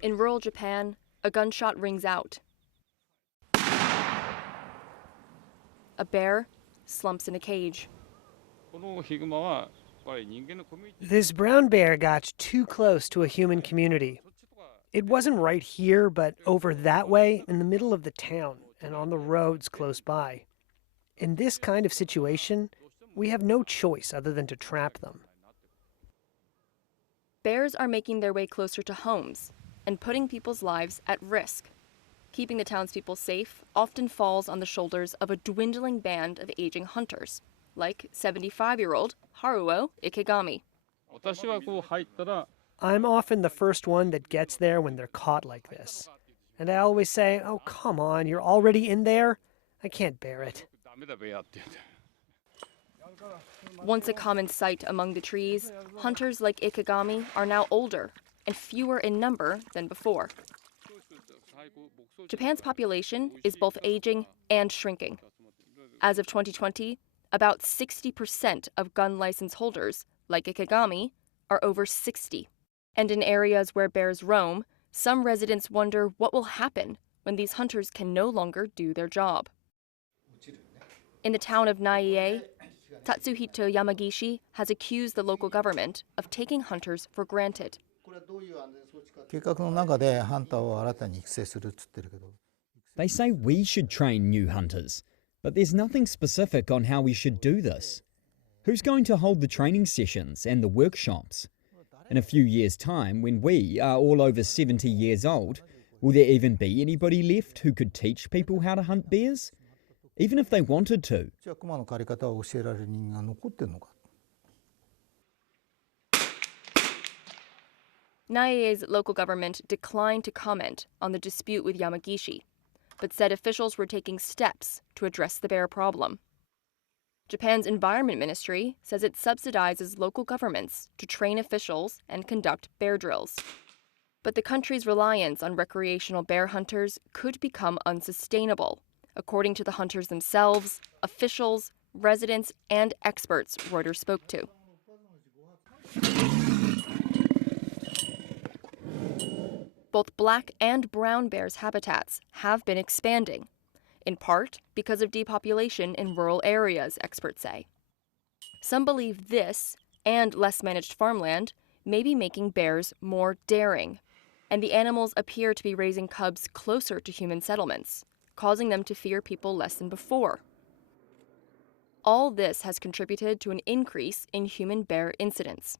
In rural Japan, a gunshot rings out. A bear slumps in a cage. This brown bear got too close to a human community. It wasn't right here, but over that way in the middle of the town and on the roads close by. In this kind of situation, we have no choice other than to trap them. Bears are making their way closer to homes and putting people's lives at risk. Keeping the townspeople safe often falls on the shoulders of a dwindling band of aging hunters, like 75-year-old Haruo Ikegami. I'm often the first one that gets there when they're caught like this. And I always say, "Oh, come on, you're already in there? I can't bear it." Once a common sight among the trees, hunters like Ikegami are now older and fewer in number than before. Japan's population is both aging and shrinking. As of 2020, about 60% of gun license holders, like Ikegami, are over 60. And in areas where bears roam, some residents wonder what will happen when these hunters can no longer do their job. In the town of Naie, Tatsuhito Yamagishi has accused the local government of taking hunters for granted. They say we should train new hunters, but there's nothing specific on how we should do this. Who's going to hold the training sessions and the workshops? In a few years' time, when we are all over 70 years old, will there even be anybody left who could teach people how to hunt bears? Even if they wanted to. Naie's local government declined to comment on the dispute with Yamagishi, but said officials were taking steps to address the bear problem. Japan's Environment Ministry says it subsidizes local governments to train officials and conduct bear drills. But the country's reliance on recreational bear hunters could become unsustainable, according to the hunters themselves, officials, residents, and experts Reuters spoke to. Both black and brown bears' habitats have been expanding, in part because of depopulation in rural areas, experts say. Some believe this, and less managed farmland, may be making bears more daring, and the animals appear to be raising cubs closer to human settlements, causing them to fear people less than before. All this has contributed to an increase in human bear incidents.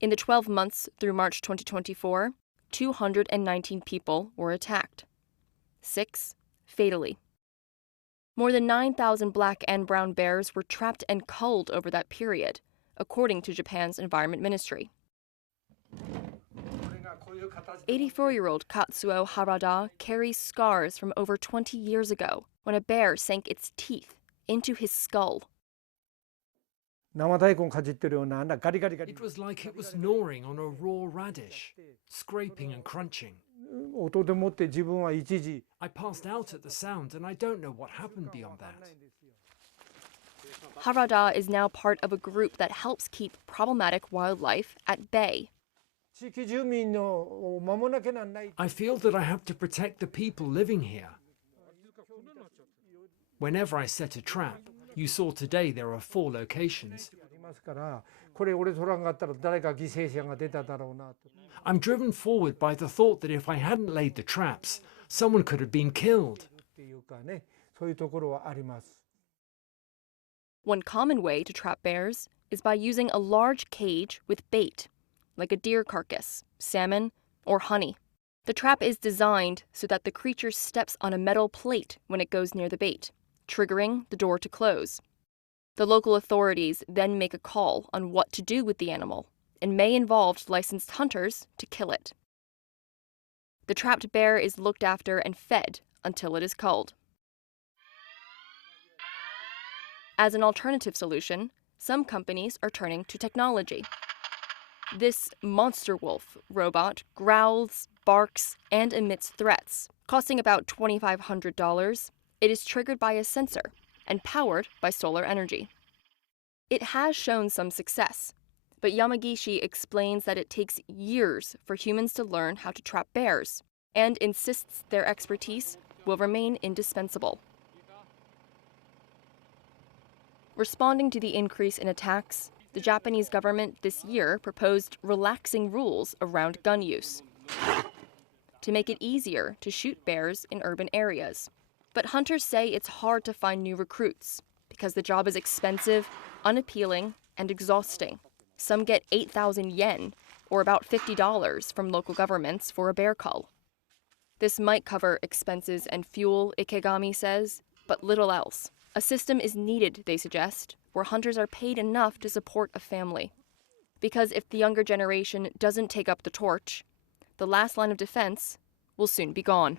In the 12 months through March 2024, 219 people were attacked. 6 fatally. More than 9,000 black and brown bears were trapped and culled over that period, according to Japan's Environment Ministry. 84-year-old Katsuo Harada carries scars from over 20 years ago when a bear sank its teeth into his skull. It was like it was gnawing on a raw radish, scraping and crunching. I passed out at the sound and I don't know what happened beyond that. Harada is now part of a group that helps keep problematic wildlife at bay. I feel that I have to protect the people living here. Whenever I set a trap, you saw today there are 4 locations. I'm driven forward by the thought that if I hadn't laid the traps, someone could have been killed. One common way to trap bears is by using a large cage with bait, like a deer carcass, salmon, or honey. The trap is designed so that the creature steps on a metal plate when it goes near the bait, triggering the door to close. The local authorities then make a call on what to do with the animal and may involve licensed hunters to kill it. The trapped bear is looked after and fed until it is culled. As an alternative solution, some companies are turning to technology. This monster wolf robot growls, barks, and emits threats. Costing about $2,500, it is triggered by a sensor and powered by solar energy. It has shown some success, But Yamagishi explains that it takes years for humans to learn how to trap bears, and insists their expertise will remain indispensable. Responding to the increase in attacks, the Japanese government this year proposed relaxing rules around gun use to make it easier to shoot bears in urban areas. But hunters say it's hard to find new recruits because the job is expensive, unappealing, and exhausting. Some get 8,000 yen, or about $50, from local governments for a bear cull. This might cover expenses and fuel, Ikegami says, but little else. A system is needed, they suggest, where hunters are paid enough to support a family. Because if the younger generation doesn't take up the torch, the last line of defense will soon be gone.